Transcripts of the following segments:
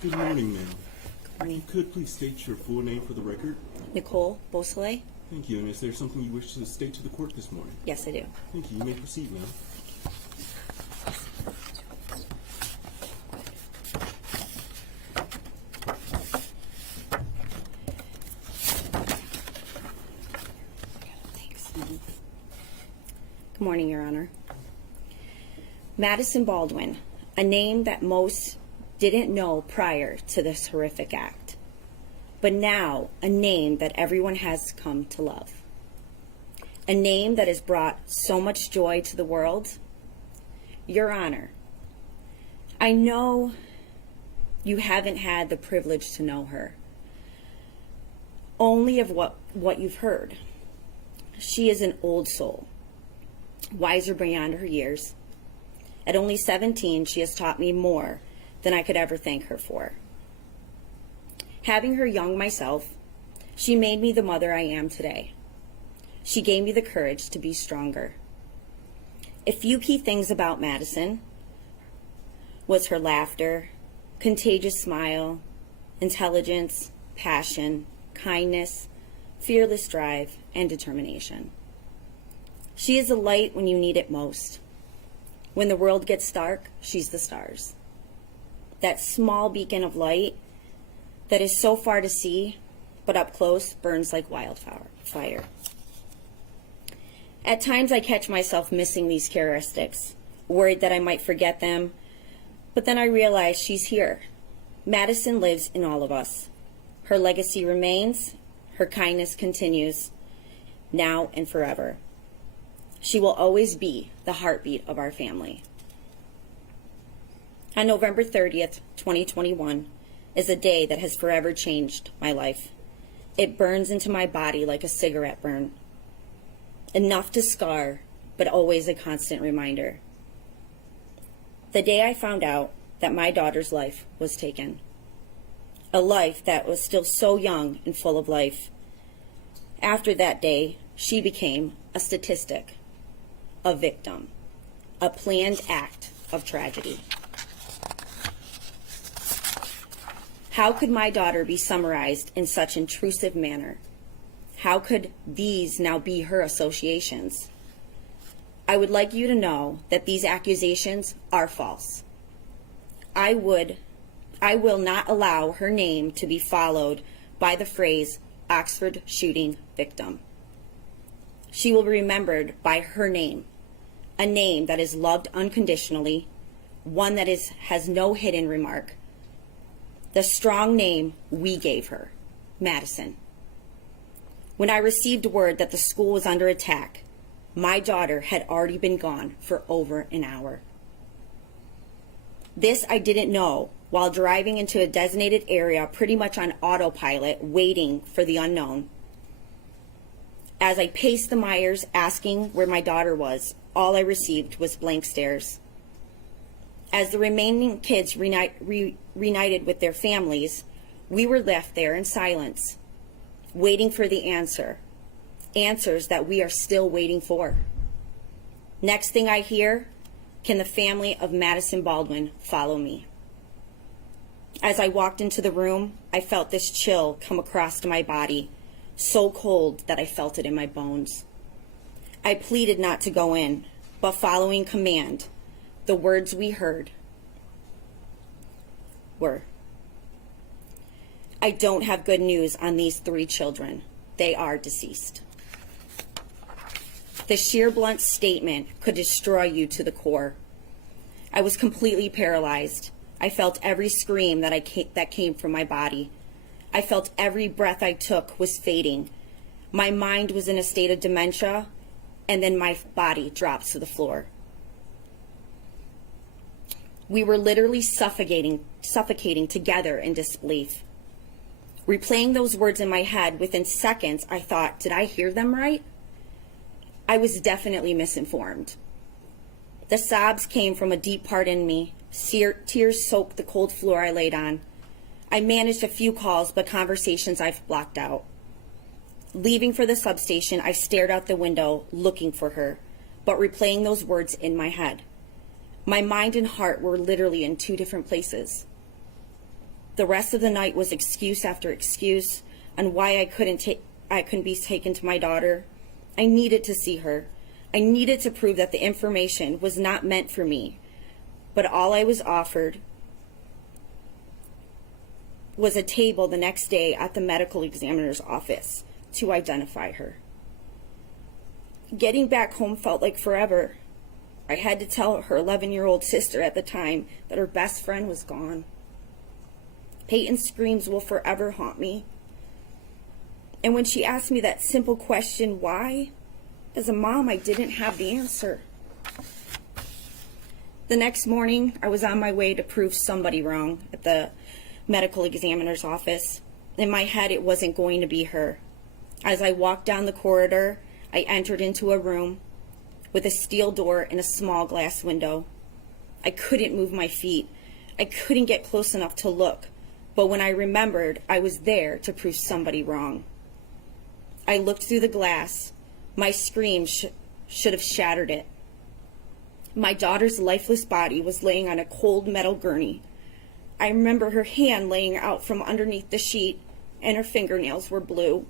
Good morning, ma'am. Good morning. If you could please state your full name for the record. Nicole Beausoleil? Thank you. And is there something you wish to state to the court this morning? Yes, I do. Thank you. You may proceed, ma'am. Thanks. Good morning, Your Honor. Madisyn Baldwin, a name that most didn't know prior to this horrific act, but now a name that everyone has come to love. A name that has brought so much joy to the world. Your Honor, I know you haven't had the privilege to know her, only of what you've heard. She is an old soul, wiser beyond her years. At only 17, she has taught me more than I could ever thank her for. Having her young myself, she made me the mother I am today. She gave me the courage to be stronger. A few key things about Madisyn was her laughter, contagious smile, intelligence, passion, kindness, fearless drive, and determination. She is a light when you need it most. When the world gets dark, she's the stars. That small beacon of light that is so far to see, but up close burns like wildfire. At times I catch myself missing these characteristics, worried that I might forget them, but then I realize she's here. Madisyn lives in all of us. Her legacy remains, her kindness continues, now and forever. She will always be the heartbeat of our family. On November 30th, 2021, is a day that has forever changed my life. It burns into my body like a cigarette burn. Enough to scar, but always a constant reminder. The day I found out that my daughter's life was taken. A life that was still so young and full of life. After that day, she became a statistic, a victim, a planned act of tragedy. How could my daughter be summarized in such intrusive manner? How could these now be her associations? I would like you to know that these accusations are false. I will not allow her name to be followed by the phrase Oxford shooting victim. She will be remembered by her name, a name that is loved unconditionally, one that has no hidden remark. The strong name we gave her, Madisyn. When I received word that the school was under attack, my daughter had already been gone for over an hour. This I didn't know while driving into a designated area pretty much on autopilot, waiting for the unknown. As I paced the Myers asking where my daughter was, all I received was blank stares. As the remaining kids reunited with their families, we were left there in silence, waiting for the answers that we are still waiting for. Next thing I hear, can the family of Madisyn Baldwin follow me? As I walked into the room, I felt this chill come across my body, so cold that I felt it in my bones. I pleaded not to go in, but following command, the words we heard were, I don't have good news on these 3 children. They are deceased. The sheer blunt statement could destroy you to the core. I was completely paralyzed. I felt every scream that came from my body. I felt every breath I took was fading. My mind was in a state of dementia, and then my body dropped to the floor. We were literally suffocating together in disbelief. Replaying those words in my head, within seconds, I thought, did I hear them right? I was definitely misinformed. The sobs came from a deep part in me. Tears soaked the cold floor I laid on. I managed a few calls, but conversations I've blocked out. Leaving for the substation, I stared out the window, looking for her, but replaying those words in my head. My mind and heart were literally in 2 different places. The rest of the night was excuse after excuse on why I couldn't be taken to my daughter. I needed to see her. I needed to prove that the information was not meant for me. But all I was offered was a table the next day at the medical examiner's office to identify her. Getting back home felt like forever. I had to tell her 11-year-old sister at the time that her best friend was gone. Peyton's screams will forever haunt me. And when she asked me that simple question, why? As a mom, I didn't have the answer. The next morning, I was on my way to prove somebody wrong at the medical examiner's office. In my head, it wasn't going to be her. As I walked down the corridor, I entered into a room with a steel door and a small glass window. I couldn't move my feet. I couldn't get close enough to look. But when I remembered, I was there to prove somebody wrong. I looked through the glass. My scream should have shattered it. My daughter's lifeless body was laying on a cold metal gurney. I remember her hand laying out from underneath the sheet, and her fingernails were blue.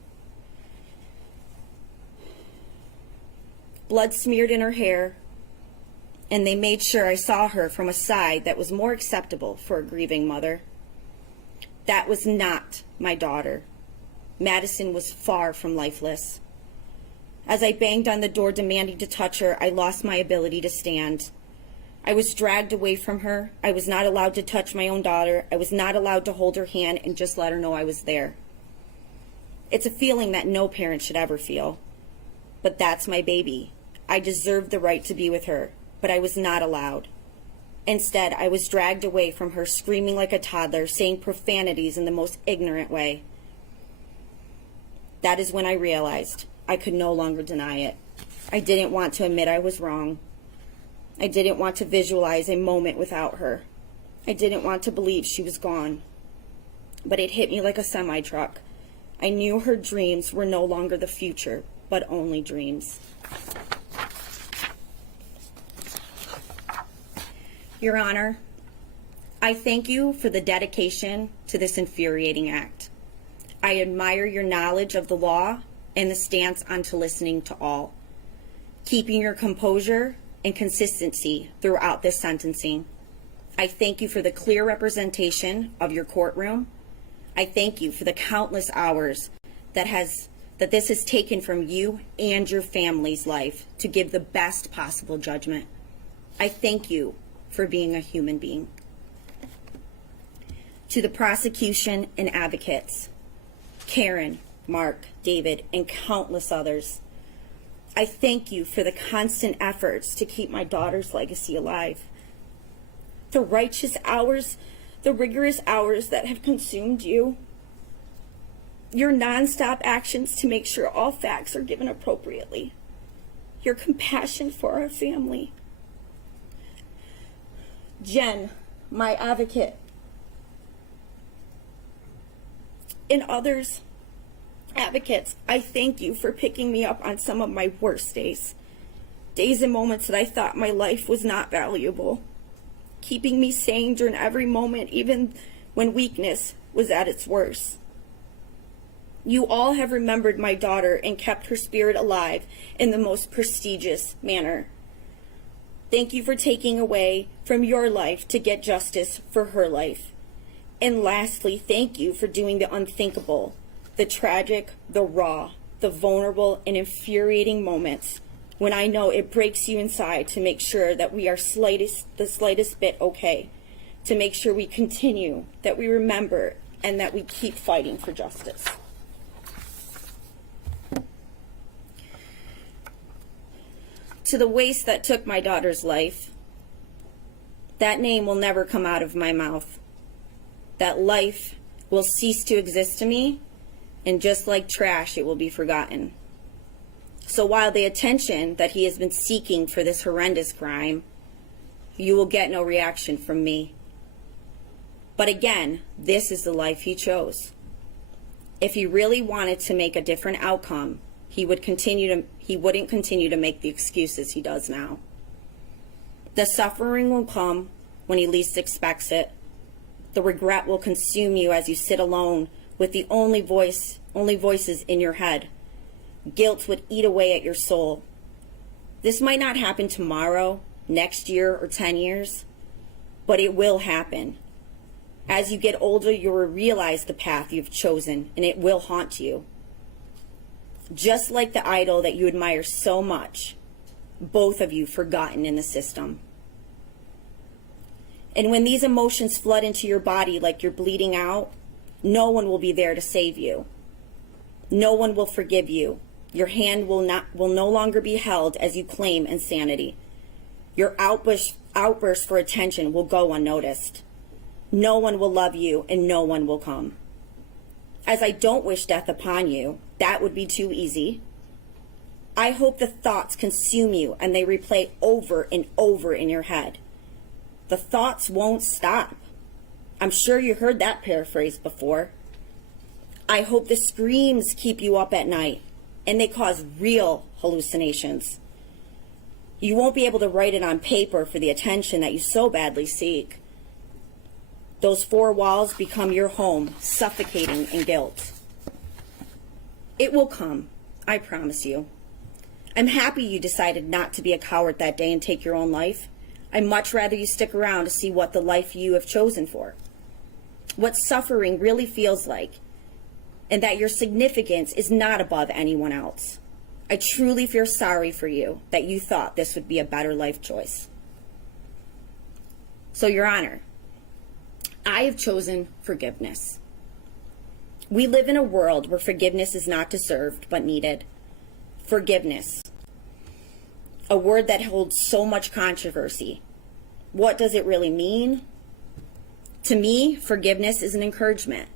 Blood smeared in her hair, and they made sure I saw her from a side that was more acceptable for a grieving mother. That was not my daughter. Madisyn was far from lifeless. As I banged on the door demanding to touch her, I lost my ability to stand. I was dragged away from her. I was not allowed to touch my own daughter. I was not allowed to hold her hand and just let her know I was there. It's a feeling that no parent should ever feel. But that's my baby. I deserved the right to be with her, but I was not allowed. Instead, I was dragged away from her, screaming like a toddler, saying profanities in the most ignorant way. That is when I realized I could no longer deny it. I didn't want to admit I was wrong. I didn't want to visualize a moment without her. I didn't want to believe she was gone. But it hit me like a semi-truck. I knew her dreams were no longer the future, but only dreams. Your Honor, I thank you for the dedication to this infuriating act. I admire your knowledge of the law and the stance onto listening to all, keeping your composure and consistency throughout this sentencing. I thank you for the clear representation of your courtroom. I thank you for the countless hours that this has taken from you and your family's life to give the best possible judgment. I thank you for being a human being. To the prosecution and advocates, Karen, Mark, David, and countless others, I thank you for the constant efforts to keep my daughter's legacy alive. The righteous hours, the rigorous hours that have consumed you, your nonstop actions to make sure all facts are given appropriately, your compassion for our family. Jen, my advocate, and others, advocates, I thank you for picking me up on some of my worst days and moments that I thought my life was not valuable, keeping me sane during every moment, even when weakness was at its worst. You all have remembered my daughter and kept her spirit alive in the most prestigious manner. Thank you for taking away from your life to get justice for her life. And lastly, thank you for doing the unthinkable, the tragic, the raw, the vulnerable, and infuriating moments when I know it breaks you inside to make sure that we are the slightest bit okay, to make sure we continue, that we remember, and that we keep fighting for justice. To the waste that took my daughter's life, that name will never come out of my mouth. That life will cease to exist to me, and just like trash, it will be forgotten. So while the attention that he has been seeking for this horrendous crime, you will get no reaction from me. But again, this is the life he chose. If he really wanted to make a different outcome, he wouldn't continue to make the excuses he does now. The suffering will come when he least expects it. The regret will consume you as you sit alone with the only voices in your head. Guilt would eat away at your soul. This might not happen tomorrow, next year, or 10 years, but it will happen. As you get older, you will realize the path you've chosen, and it will haunt you. Just like the idol that you admire so much, both of you forgotten in the system. And when these emotions flood into your body like you're bleeding out, no one will be there to save you. No one will forgive you. Your hand will no longer be held as you claim insanity. Your outburst for attention will go unnoticed. No one will love you and no one will come. As I don't wish death upon you, that would be too easy. I hope the thoughts consume you and they replay over and over in your head. The thoughts won't stop. I'm sure you heard that paraphrase before. I hope the screams keep you up at night and they cause real hallucinations. You won't be able to write it on paper for the attention that you so badly seek. Those four walls become your home, suffocating in guilt. It will come, I promise you. I'm happy you decided not to be a coward that day and take your own life. I'd much rather you stick around to see what the life you have chosen for, what suffering really feels like, and that your significance is not above anyone else. I truly feel sorry for you that you thought this would be a better life choice. So, Your Honor, I have chosen forgiveness. We live in a world where forgiveness is not deserved but needed. Forgiveness, a word that holds so much controversy. What does it really mean? To me, forgiveness is an encouragement.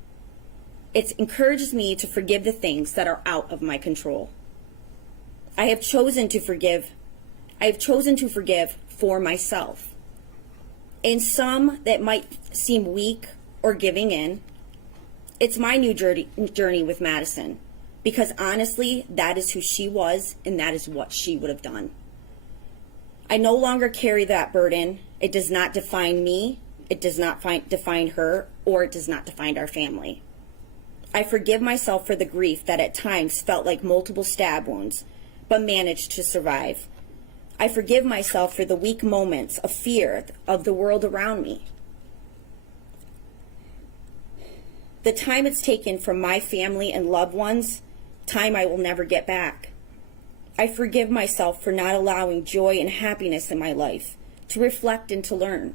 It encourages me to forgive the things that are out of my control. I have chosen to forgive for myself. In some that might seem weak or giving in, it's my new journey with Madisyn, because honestly, that is who she was and that is what she would have done. I no longer carry that burden. It does not define me, it does not define her, or it does not define our family. I forgive myself for the grief that at times felt like multiple stab wounds, but managed to survive. I forgive myself for the weak moments of fear of the world around me. The time it's taken from my family and loved ones, time I will never get back. I forgive myself for not allowing joy and happiness in my life, to reflect and to learn.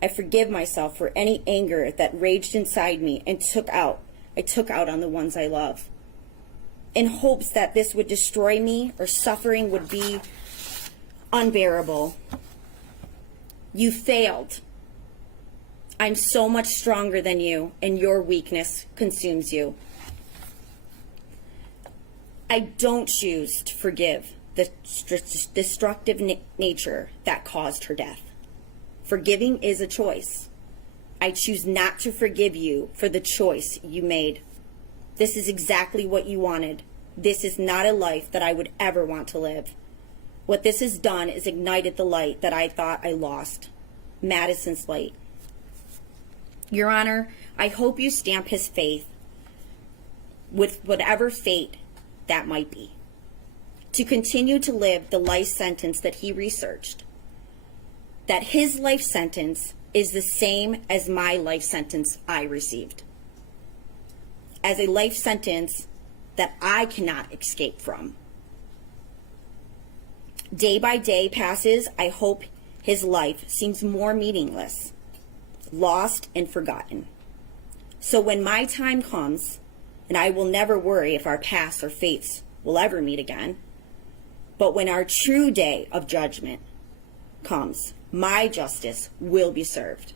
I forgive myself for any anger that raged inside me and I took out on the ones I love, in hopes that this would destroy me or suffering would be unbearable. You failed. I'm so much stronger than you, and your weakness consumes you. I don't choose to forgive the destructive nature that caused her death. Forgiving is a choice. I choose not to forgive you for the choice you made. This is exactly what you wanted. This is not a life that I would ever want to live. What this has done is ignited the light that I thought I lost. Madisyn's light. Your Honor, I hope you stamp his faith with whatever fate that might be, to continue to live the life sentence that he researched. That his life sentence is the same as my life sentence I received. As a life sentence that I cannot escape from. Day by day passes, I hope his life seems more meaningless, lost and forgotten. So when my time comes, and I will never worry if our paths or fates will ever meet again, but when our true day of judgment comes, my justice will be served.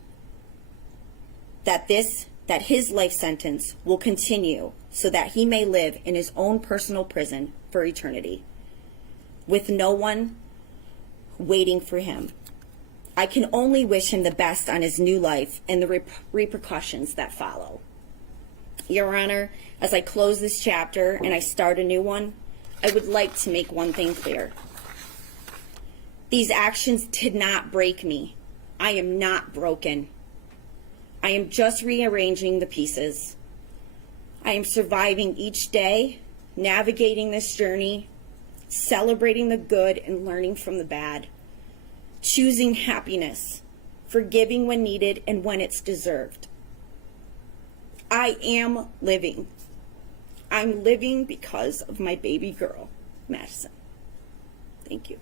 That his life sentence will continue so that he may live in his own personal prison for eternity, with no one waiting for him. I can only wish him the best on his new life and the repercussions that follow. Your Honor, as I close this chapter and I start a new one, I would like to make one thing clear. These actions did not break me. I am not broken. I am just rearranging the pieces. I am surviving each day, navigating this journey, celebrating the good and learning from the bad, choosing happiness, forgiving when needed and when it's deserved. I am living. I'm living because of my baby girl, Madisyn. Thank you.